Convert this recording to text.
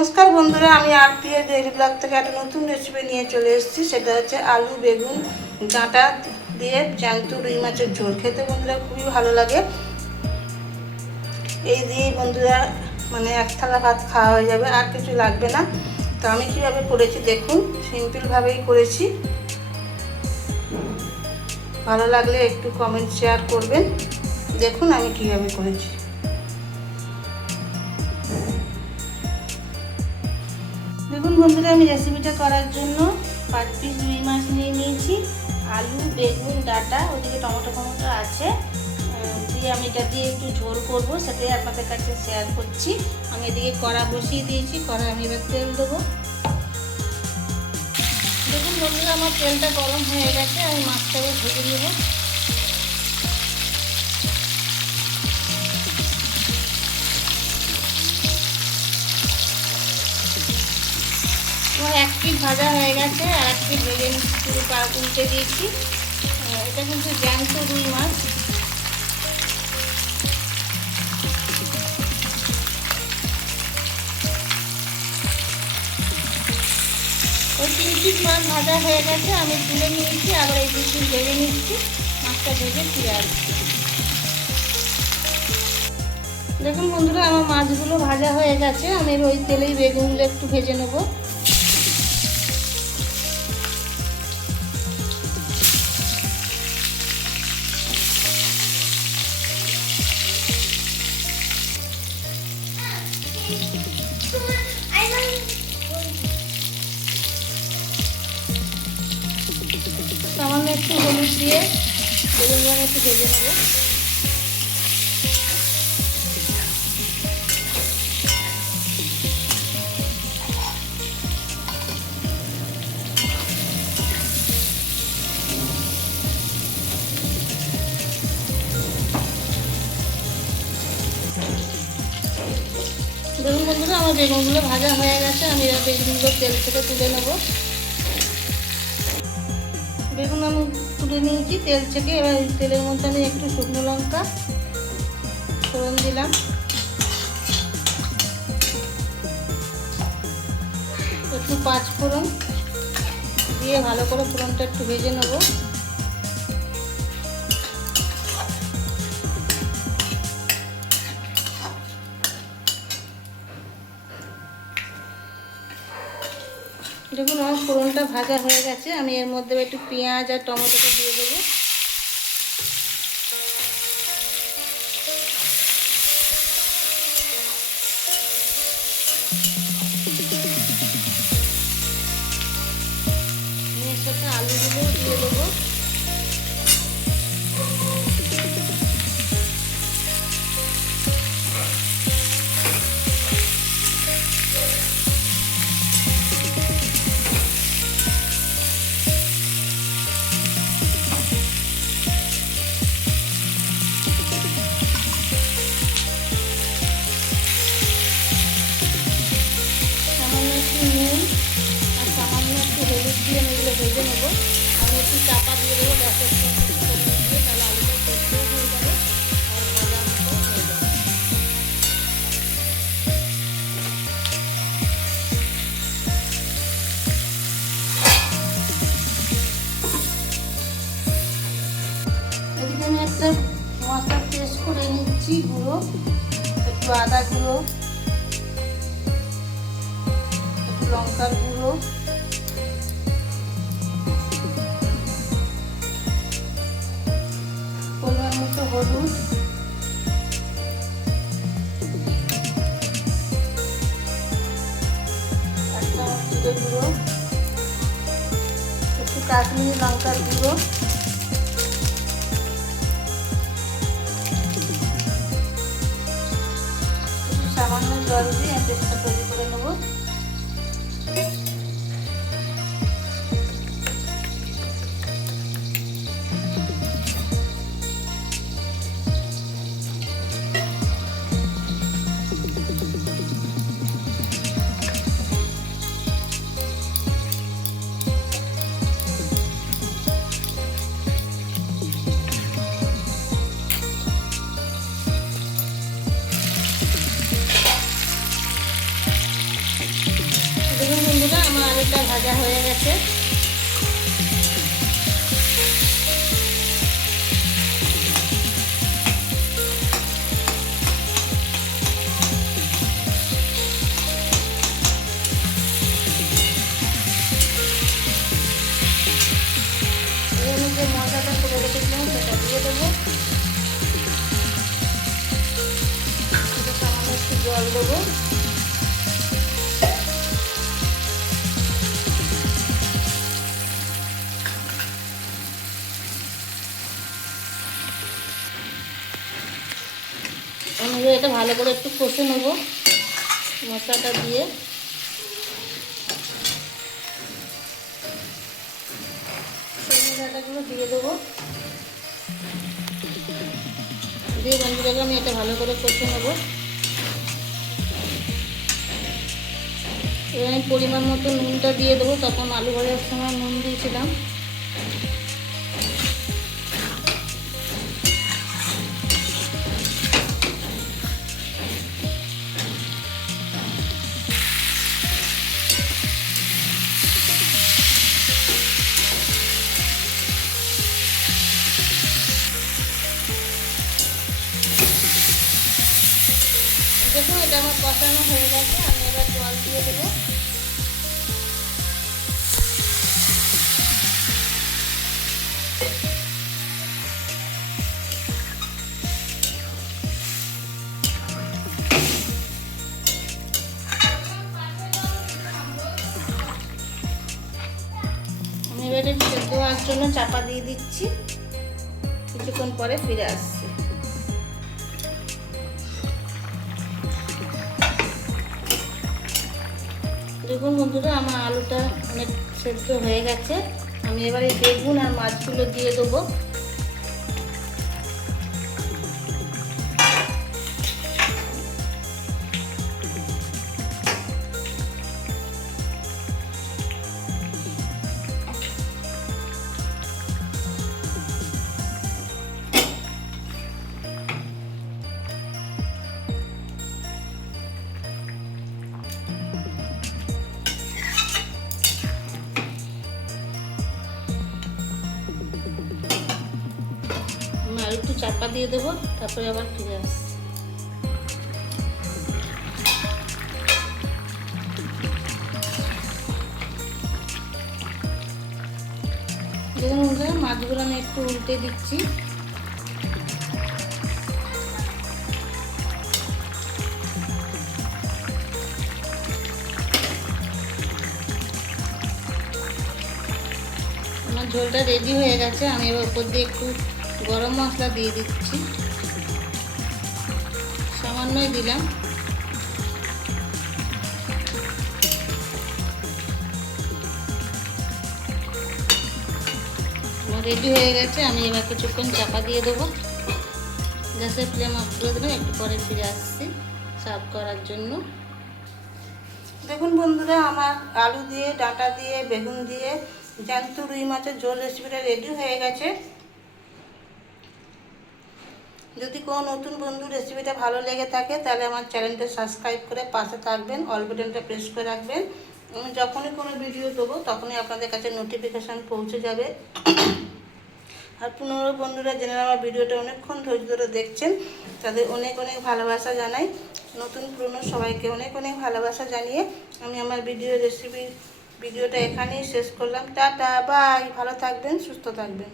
নমস্কার বন্ধুরা, আমি আরতি এর ডেইলি ব্লগ থেকে একটা নতুন রেসিপি নিয়ে চলে এসেছি। সেটা হচ্ছে আলু, বেগুন, ডাঁটা দিয়ে জ্যান্ত রুই মাছের ঝোল। খেতে বন্ধুরা খুবই ভালো লাগে। এই দিয়ে বন্ধুরা মানে এক থালা ভাত খাওয়া হয়ে যাবে, আর কিছু লাগবে না। তো আমি কীভাবে করেছি দেখুন সিম্পলভাবেই করেছি। ভালো লাগলে একটু কমেন্ট শেয়ার করবেন। দেখুন আমি কীভাবে করেছি। দেখুন বন্ধুরা, আমি রেসিপিটা করার জন্য পাঁচ পিস রুই মাছ নিয়ে নিয়েছি, আলু, বেগুন, ডাটা, ওদিকে টমেটো টমেটো আছে। দিয়ে আমি এটা দিয়ে একটু ঝোল করব, সেটাই আপনাদের কাছে শেয়ার করছি। আমি এদিকে কড়া বসিয়ে দিয়েছি, কড়া আমি এবার তেল দেবো। দেখুন বন্ধুরা, আমার তেলটা গরম হয়ে গেছে, আমি মাছটাকে ভেজে নেব। আমার এক পিঠ ভাজা হয়ে গেছে, আর এক পিঠ ভেজে নিচ্ছি উল্টে দিয়েছি। এটা কিন্তু জ্যান্ত রুই মাছ। ওই তিন পিস মাছ ভাজা হয়ে গেছে, আমি তুলে নিয়েছি, আবার এই দু পিস ভেজে নিচ্ছি, মাছটা ভেজে ফিরে আসছি। দেখুন বন্ধুরা, আমার মাছগুলো ভাজা হয়ে গেছে, আমি ওই তেলেই বেগুনগুলো একটু ভেজে নেব। দিয়ে বেগুনগুলো আমি একটু ভেজে নেব। দেখুন বন্ধুরা, আমার বেগুনগুলো ভাজা হয়ে গেছে। আমি বেগুনগুলো তেল থেকে তুলে নেব। বেগুন আমি তুলে নিয়েছি, তেল থেকে এবার তেলের মধ্যে আমি একটু শুকনো লঙ্কা ফোড়ন দিলাম। একটু পাঁচ ফোড়ন দিয়ে ভালো করে ফোড়নটা একটু ভেজে নেব। দেখুন আমার ফোড়নটা ভাজা হয়ে গেছে। আমি এর মধ্যে একটু পেঁয়াজ আর টমেটোটা দিয়ে দেবো। করে নিচ্ছি গুঁড়ো, একটু আদা গুঁড়ো, একটু লঙ্কার গুঁড়ো। পরিমাণ মতো হলুদ। এক চামচ জিরে গুঁড়ো, একটু কাশ্মীরি লঙ্কার গুঁড়ো। হয়ে গেছে। যে মশলাটা করে রেখেছিলাম সেটা দিয়ে দেবো। সামান্য একটু জল দেবো। আমি এটা ভালো করে একটু কষে নেব মশলাটা দিয়ে। দিয়ে দেবো। দিয়ে বন্ধুটাকে আমি এটা ভালো করে কষে নেব। এবার আমি পরিমাণ মতো নুনটা দিয়ে দেবো, তখন আলু ভাজার সময় নুন দিয়েছিলাম। এবারে সেদ্ধ হওয়ার জন্য চাপা দিয়ে দিচ্ছি। কিছুক্ষণ পরে ফিরে আসছি। দেখুন বন্ধুরা, আমার আলুটা অনেক সেদ্ধ হয়ে গেছে। আমি এবারে বেগুন আর মাছগুলো দিয়ে দেবো। চাপা দিয়ে দেবো, তারপরে আবার ফিরে দেখুন মাছগুলো আমি একটু উল্টে দিচ্ছি। আমার ঝোলটা রেডি হয়ে গেছে, আমি এবার উপর দিয়ে একটু গরম মশলা দিয়ে দিচ্ছি। সামান্যই দিলাম। রেডি হয়ে গেছে, আমি এবার কিছুক্ষণ চাপা দিয়ে দেবো। গ্যাসের ফ্লেম অফ করে দিলাম একটু পরে ফিরে আসছি সার্ভ করার জন্য। দেখুন বন্ধুরা, আমার আলু দিয়ে, ডাঁটা দিয়ে, বেগুন দিয়ে, জ্যান্ত রুই মাছের ঝোল রেসিপিটা রেডি হয়ে গেছে। যদি কোনো নতুন বন্ধু রেসিপিটা ভালো লেগে থাকে, তাহলে আমার চ্যানেলটা সাবস্ক্রাইব করে পাশে থাকবেন অল বাটনটা প্রেস করে রাখবেন। আমি যখনই কোনো ভিডিও দেবো, তখনই আপনাদের কাছে নোটিফিকেশান পৌঁছে যাবে। আর পুনরো বন্ধুরা জেনে আমার ভিডিওটা অনেকক্ষণ ধৈর্য ধরে দেখছেন, তাদের অনেক অনেক ভালোবাসা জানাই। নতুন পুরনো সবাইকে অনেক অনেক ভালোবাসা জানিয়ে আমি আমার ভিডিও রেসিপি ভিডিওটা এখানেই শেষ করলাম। টাটা বাই ভালো থাকবেন, সুস্থ থাকবেন।